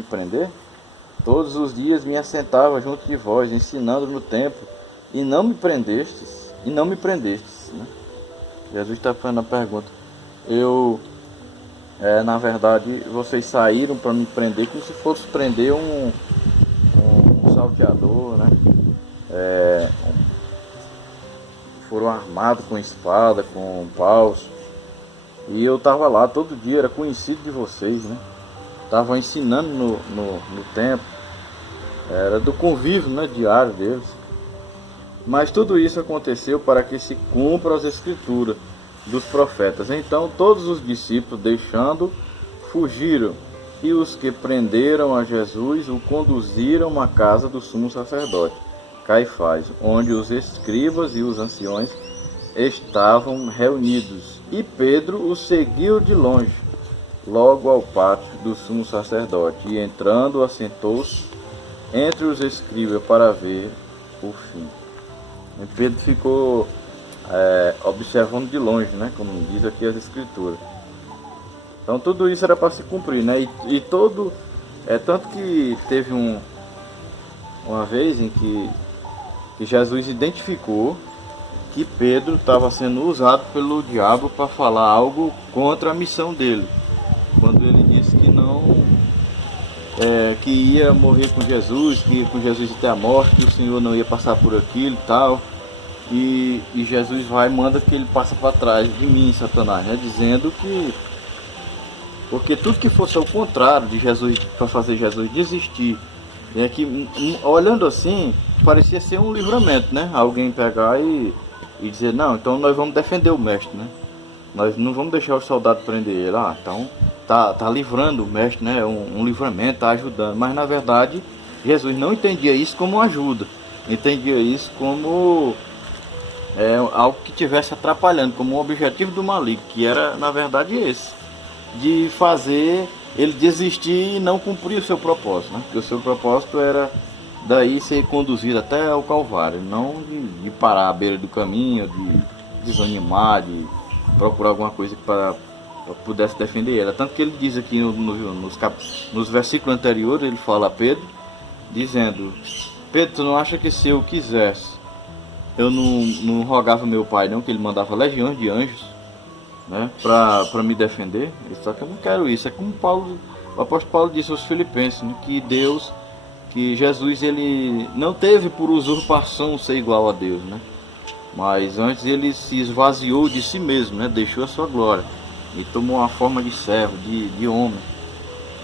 me prender? Todos os dias me assentava junto de vós, ensinando no templo, e não me prendestes, né? Jesus está fazendo a pergunta. Na verdade, vocês saíram para me prender como se fosse prender um salteador, né? Foram armados com espada, com paus. E eu estava lá todo dia, era conhecido de vocês, né? Estava ensinando no templo. Era do convívio, né, diário deles. Mas tudo isso aconteceu para que se cumpra as escrituras dos profetas. Então todos os discípulos, deixando, fugiram. E os que prenderam a Jesus o conduziram à casa do sumo sacerdote, Caifás, onde os escribas e os anciões estavam reunidos. E Pedro o seguiu de longe, logo ao pátio do sumo sacerdote, e entrando assentou-se entre os escribas para ver o fim. E Pedro ficou observando de longe, né, como diz aqui as escrituras. Então tudo isso era para se cumprir, né? Tanto que teve uma vez em que Jesus identificou que Pedro estava sendo usado pelo diabo para falar algo contra a missão dele. Quando ele disse que que ia morrer com Jesus, que ia com Jesus até a morte, que o Senhor não ia passar por aquilo e tal. E Jesus vai e manda que ele passe para trás de mim, Satanás, né? Dizendo que... Porque tudo que fosse ao contrário de Jesus, para fazer Jesus desistir, olhando assim, parecia ser um livramento, né? Alguém pegar e dizer, não, então nós vamos defender o mestre, né? Nós não vamos deixar o soldado prender ele. Então tá livrando o mestre, né? Um livramento, tá ajudando. Mas na verdade, Jesus não entendia isso como ajuda. Entendia isso como algo que estivesse atrapalhando, como um objetivo do maligno, que era na verdade esse, de fazer ele desistir e não cumprir o seu propósito, né? Porque o seu propósito era daí ser conduzido até o Calvário, não de parar à beira do caminho, de desanimar, de procurar alguma coisa para pudesse defender ele. Tanto que ele diz aqui nos versículos anteriores, ele fala a Pedro, dizendo: Pedro, tu não acha que se eu quisesse, eu não rogava meu pai não, que ele mandava legiões de anjos, né, para me defender? Só que eu não quero isso. É como o apóstolo Paulo disse aos Filipenses, né, que Jesus ele não teve por usurpação ser igual a Deus, né? Mas antes ele se esvaziou de si mesmo, né? Deixou a sua glória e tomou uma forma de servo, de homem,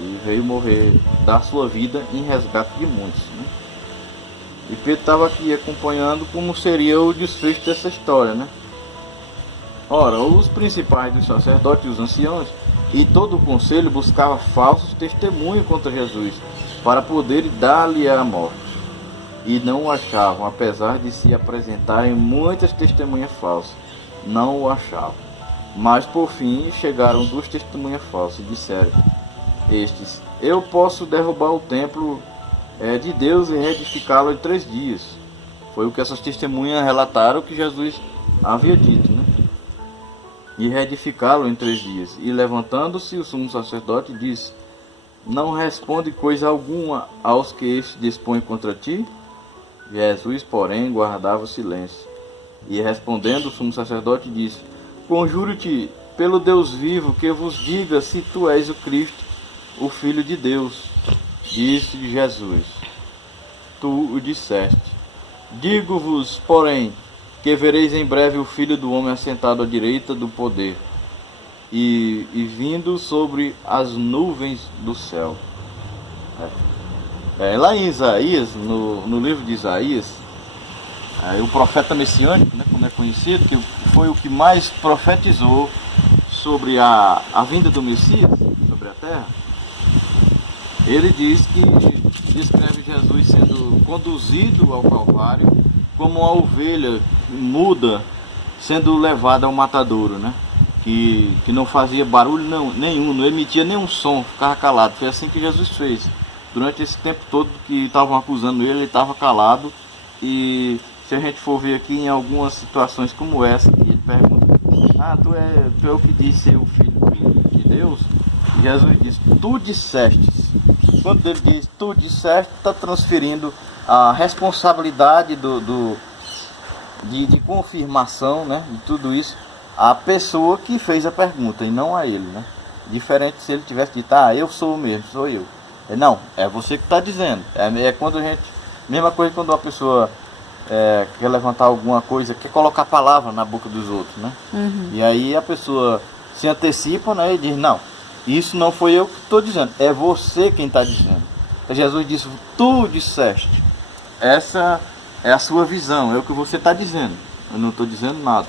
e veio morrer, dar sua vida em resgate de muitos, né? E Pedro estava aqui acompanhando como seria o desfecho dessa história, né? Ora, os principais dos sacerdotes e os anciãos e todo o conselho buscava falsos testemunhos contra Jesus para poder dar-lhe a morte. E não o achavam, apesar de se apresentarem muitas testemunhas falsas. Não o achavam. Mas por fim chegaram 2 testemunhas falsas e disseram estes: eu posso derrubar o templo de Deus e reedificá-lo em 3 dias. Foi o que essas testemunhas relataram que Jesus havia dito, né? E reedificá-lo em 3 dias. E levantando-se o sumo sacerdote disse: não responde coisa alguma aos que este dispõe contra ti? Jesus, porém, guardava o silêncio. E respondendo o sumo sacerdote disse: conjuro-te pelo Deus vivo que vos diga se tu és o Cristo, o Filho de Deus. Disse Jesus: tu o disseste. Digo-vos, porém, que vereis em breve o Filho do Homem assentado à direita do poder e vindo sobre as nuvens do céu. Lá em Isaías, no livro de Isaías, o profeta messiânico, né, como é conhecido, que foi o que mais profetizou sobre a vinda do Messias sobre a terra, ele diz que descreve Jesus sendo conduzido ao Calvário como uma ovelha muda sendo levada ao matadouro, né? Que não fazia barulho nenhum, não emitia nenhum som, ficava calado. Foi assim que Jesus fez. Durante esse tempo todo que estavam acusando ele estava calado. E se a gente for ver aqui em algumas situações como essa, que ele pergunta: tu é o que diz ser o Filho de Deus? E Jesus diz: tu dissestes. quando ele diz tu disseste, está transferindo a responsabilidade de confirmação, né, de tudo isso à pessoa que fez a pergunta e não a ele, né? Diferente se ele tivesse dito, eu sou mesmo, sou eu. Não, é você que está dizendo. É quando a gente, mesma coisa quando uma pessoa quer levantar alguma coisa, quer colocar palavra na boca dos outros, né? E aí a pessoa se antecipa, né, e diz, não, isso não foi eu que estou dizendo, é você quem está dizendo. Jesus disse, tu disseste. Essa é a sua visão, é o que você está dizendo. Eu não estou dizendo nada.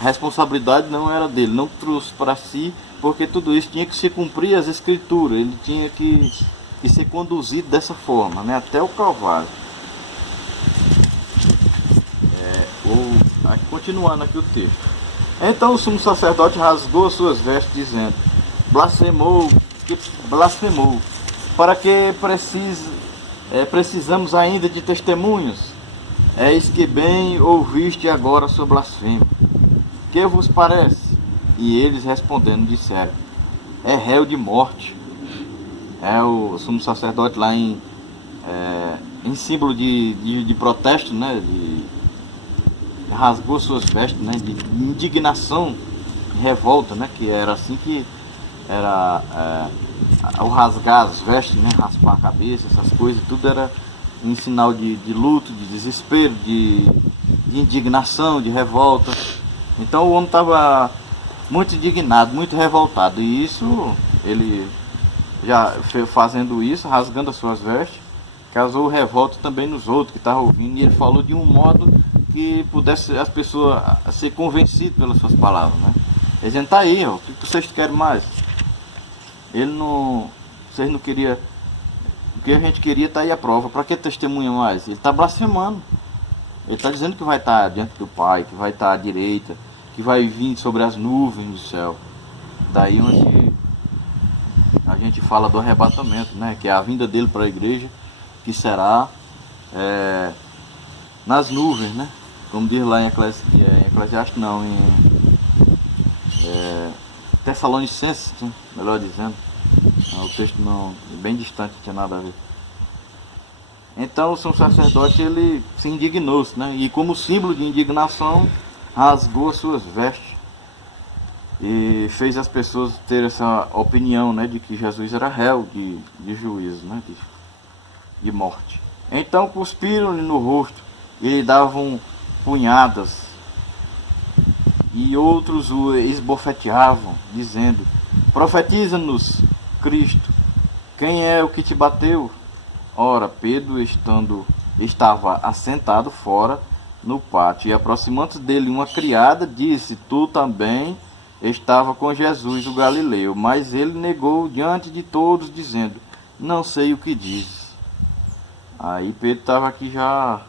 A responsabilidade não era dele, não trouxe para si, porque tudo isso tinha que se cumprir as escrituras, ele tinha que ser conduzido dessa forma, né, até o Calvário. Continuando aqui o texto. Então o sumo sacerdote rasgou suas vestes, dizendo, blasfemou, para que precisamos ainda de testemunhos? Eis que bem ouviste agora sua blasfêmia. Que vos parece? E eles respondendo disseram, é réu de morte. O sumo sacerdote lá em símbolo de protesto, né, rasgou suas vestes, né, de indignação, revolta, né, que era assim que era o rasgar as vestes, né, raspar a cabeça, essas coisas, tudo era um sinal de luto, de desespero, de indignação, de revolta. Então o homem estava muito indignado, muito revoltado, e isso, ele já fazendo isso, rasgando as suas vestes, causou revolta também nos outros que estavam ouvindo, e ele falou de um modo que pudesse as pessoas ser convencidas pelas suas palavras, né? Ele dizendo, tá aí, o que vocês querem mais? Vocês não queriam, o que a gente queria, tá aí a prova, para que testemunha mais? Ele está blasfemando, ele está dizendo que vai estar diante do Pai, que vai estar à direita, que vai vir sobre as nuvens do céu. Daí onde a gente fala do arrebatamento, né? Que é a vinda dele para a igreja, que será nas nuvens, né? Como diz lá em Eclesiastes, não, em Tessalonicenses, né? Melhor dizendo. O texto não, bem distante, não tinha nada a ver. Então o sumo sacerdote, ele se indignou, né? E como símbolo de indignação, rasgou as suas vestes e fez as pessoas ter essa opinião, né, de que Jesus era réu de juízo, né, de morte. Então cuspiram-lhe no rosto e lhe davam punhadas, e outros o esbofeteavam, dizendo, profetiza-nos, Cristo, quem é o que te bateu? Ora, Pedro estava assentado fora no pátio, e aproximando-se dele uma criada, disse, tu também estava com Jesus o Galileu. Mas ele negou diante de todos, dizendo, não sei o que dizes. Aí Pedro estava aqui já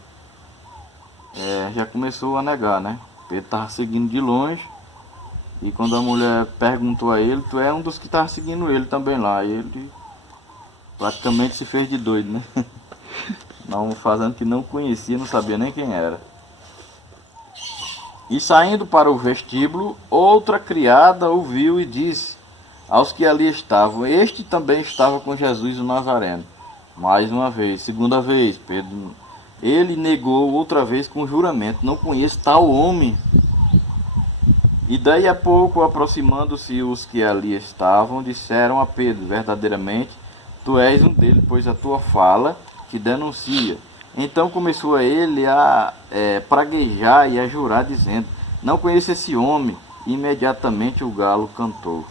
começou a negar, né? Pedro estava seguindo de longe, e quando a mulher perguntou a ele, tu é um dos que estava seguindo ele também lá. E ele praticamente se fez de doido, né? Não, fazendo que não conhecia, não sabia nem quem era. E saindo para o vestíbulo, outra criada ouviu e disse aos que ali estavam, este também estava com Jesus o Nazareno. Mais uma vez, segunda vez, Pedro, ele negou outra vez com juramento, não conheço tal homem. E daí a pouco, aproximando-se os que ali estavam, disseram a Pedro, verdadeiramente, tu és um deles, pois a tua fala te denuncia. Então começou ele a praguejar e a jurar, dizendo, não conheço esse homem. Imediatamente o galo cantou.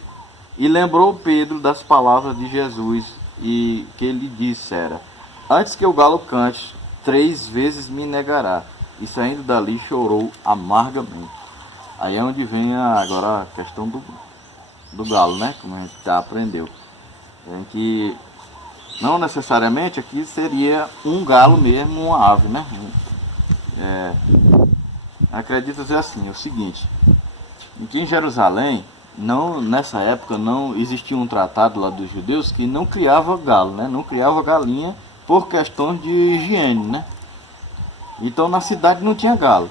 E lembrou Pedro das palavras de Jesus, e que lhe dissera, antes que o galo cante, 3 vezes me negará. E saindo dali chorou amargamente. Aí é onde vem agora a questão do galo, né? Como a gente já aprendeu. Em que não necessariamente aqui seria um galo mesmo, uma ave, né? Acredita-se assim, é o seguinte, que em Jerusalém, nessa época não existia um tratado lá dos judeus que não criava galo, né? Não criava galinha por questões de higiene, né? Então na cidade não tinha galo,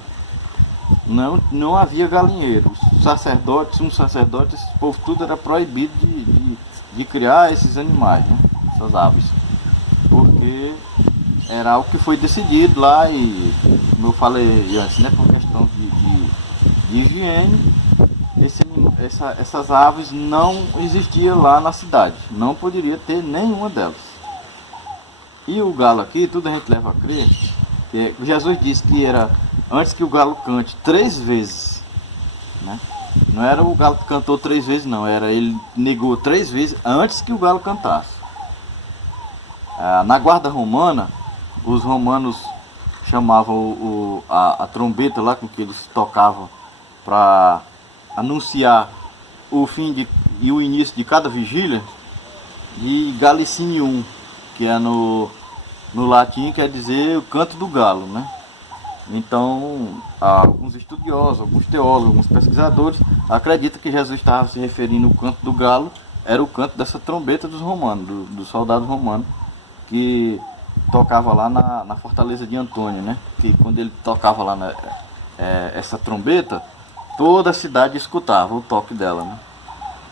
não havia galinheiro. Os sacerdotes, esse povo tudo era proibido de criar esses animais, né? Essas aves. porque era algo que foi decidido lá e, como eu falei antes, né, por questão de higiene, essas aves não existiam lá na cidade, não poderia ter nenhuma delas. E o galo aqui, tudo a gente leva a crer, que Jesus disse que era antes que o galo cante 3 vezes, né? Não era o galo que cantou 3 vezes, não, era ele negou 3 vezes antes que o galo cantasse. Na guarda romana, os romanos chamavam a trombeta lá com que eles tocavam para anunciar o fim e o início de cada vigília de Galicinium, que é no latim quer dizer o canto do galo, né? Então, alguns estudiosos, alguns teólogos, alguns pesquisadores acreditam que Jesus estava se referindo ao canto do galo, era o canto dessa trombeta dos romanos, do soldado romano, que tocava lá na fortaleza de Antônio, né? Que quando ele tocava lá essa trombeta, toda a cidade escutava o toque dela, né?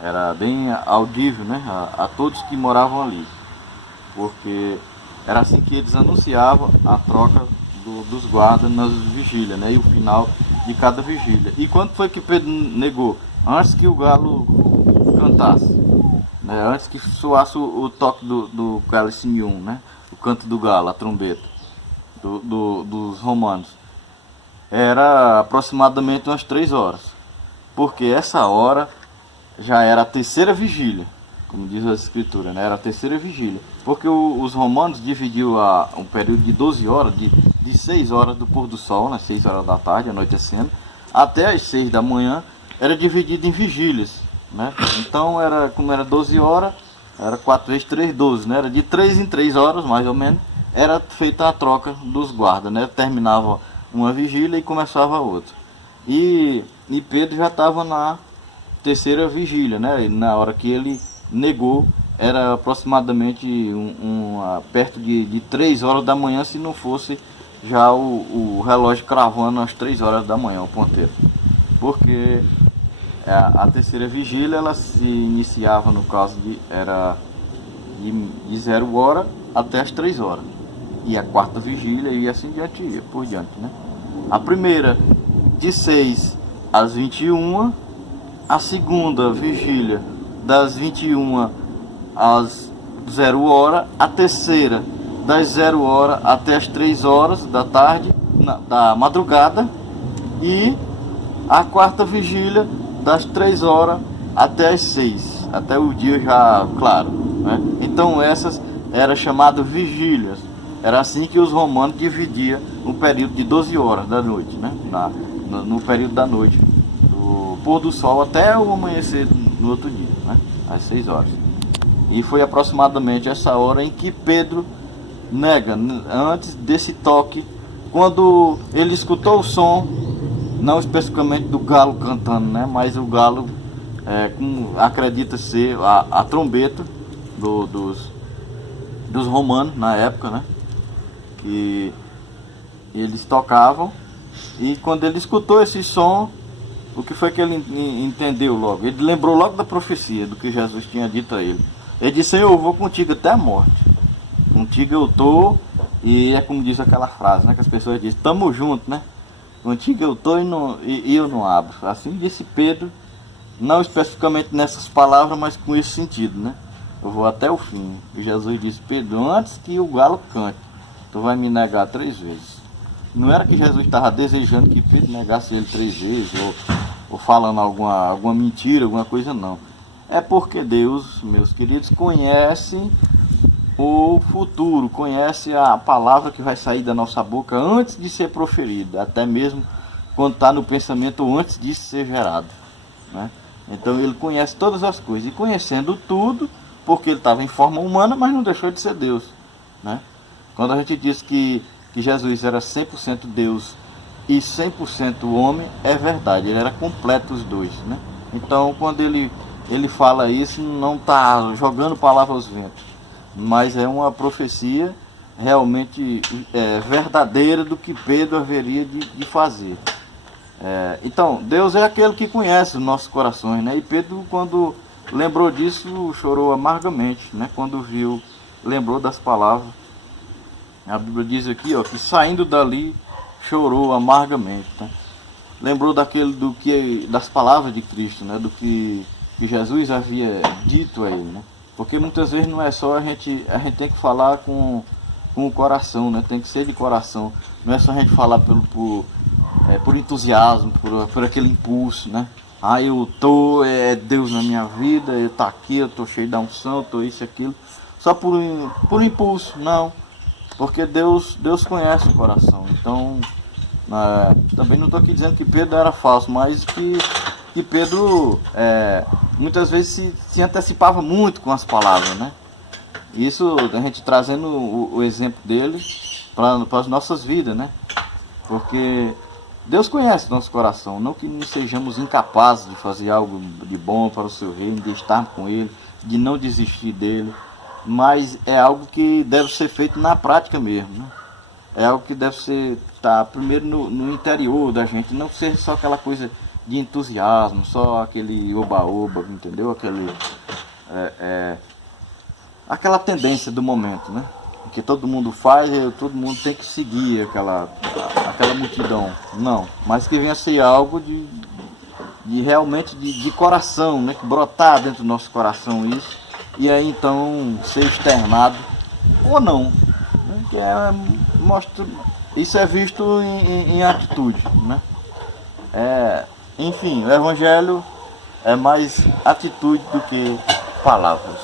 Era bem audível, né? A todos que moravam ali, porque era assim que eles anunciavam a troca dos guardas nas vigílias, né? E o final de cada vigília. E quando foi que Pedro negou? Antes que o galo cantasse, né? Antes que soasse o toque do Galicinium, né? O canto do galo, a trombeta dos romanos. Era aproximadamente umas 3 horas, porque essa hora já era a terceira vigília, como diz a escritura, né? Era a terceira vigília, porque os romanos dividiu um período de 12 horas, de 6 horas do pôr do sol, né? 6 horas da tarde, anoitecendo, até as 6 da manhã, era dividido em vigílias, né? Então, como era 12 horas, era 4 vezes 3, 12, né? Era de 3 em 3 horas, mais ou menos, era feita a troca dos guardas, né? Terminava uma vigília e começava outra. E Pedro já estava na terceira vigília, né? Na hora que ele negou, era aproximadamente perto de 3 horas da manhã, se não fosse já o relógio cravando às 3 horas da manhã, o ponteiro. Porque a terceira vigília, ela se iniciava, no caso, era de 0 hora até as 3 horas. E a quarta vigília e assim por diante, né? A primeira de 6 às 21, a segunda vigília das 21 às 0 hora, a terceira das 0 hora até as 3 horas da tarde, da madrugada, e a quarta vigília das 3 horas até as 6, até o dia já claro, né? Então essas eram chamadas vigílias. Era assim que os romanos dividiam um período de 12 horas da noite, né? No período da noite, do pôr do sol até o amanhecer no outro dia, né? Às 6 horas. E foi aproximadamente essa hora em que Pedro nega, antes desse toque, quando ele escutou o som, não especificamente do galo cantando, né? Mas o galo, como acredita ser a trombeta dos romanos na época, né? Que eles tocavam, e quando ele escutou esse som, o que foi que ele entendeu logo? Ele lembrou logo da profecia, do que Jesus tinha dito a ele. Ele disse: Senhor, eu vou contigo até a morte, contigo eu tô. E é como diz aquela frase, né, que as pessoas dizem: tamo junto, né? Contigo eu tô e eu não abro. Assim disse Pedro, não especificamente nessas palavras, mas com esse sentido, né? Eu vou até o fim. E Jesus disse: Pedro, antes que o galo cante, tu vai me negar 3 vezes. Não era que Jesus estava desejando que Pedro negasse ele 3 vezes, ou falando alguma mentira, alguma coisa, não. É porque Deus, meus queridos, conhece o futuro, conhece a palavra que vai sair da nossa boca antes de ser proferida, até mesmo quando está no pensamento ou antes disso ser gerado, né? Então ele conhece todas as coisas, e conhecendo tudo, porque ele estava em forma humana, mas não deixou de ser Deus, né? Quando a gente diz que Jesus era 100% Deus e 100% homem, é verdade, ele era completo os dois, né? Então quando ele fala isso, não está jogando palavras aos ventos, mas é uma profecia realmente verdadeira do que Pedro haveria de fazer. Então, Deus é aquele que conhece os nossos corações, né? E Pedro, quando lembrou disso, chorou amargamente, né? Quando lembrou das palavras A Bíblia diz aqui, ó, que saindo dali chorou amargamente, né? Lembrou das palavras de Cristo, né? Do que Jesus havia dito a ele, né? Porque muitas vezes não é só a gente tem que falar com o coração, né? Tem que ser de coração. Não é só a gente falar por entusiasmo, por aquele impulso, né? Ah, eu tô, Deus na minha vida, eu tá aqui, eu tô cheio da unção, tô isso e aquilo. Só por impulso, não. Porque Deus conhece o coração. Então, também não estou aqui dizendo que Pedro era falso, mas que Pedro muitas vezes se antecipava muito com as palavras, né? Isso a gente trazendo o exemplo dele para as nossas vidas, né? Porque Deus conhece nosso coração, não que não sejamos incapazes de fazer algo de bom para o seu reino, de estar com ele, de não desistir dele, mas é algo que deve ser feito na prática mesmo, né? É algo que deve ser primeiro no interior da gente, não ser só aquela coisa de entusiasmo, só aquele oba-oba, entendeu? Aquela tendência do momento, né? Que todo mundo faz, todo mundo tem que seguir aquela multidão. Não, mas que venha a ser algo de realmente de coração, né? Que brotar dentro do nosso coração isso, e aí então ser externado ou não, né? Mostra, isso é visto em atitude, né? Enfim, o Evangelho é mais atitude do que palavras.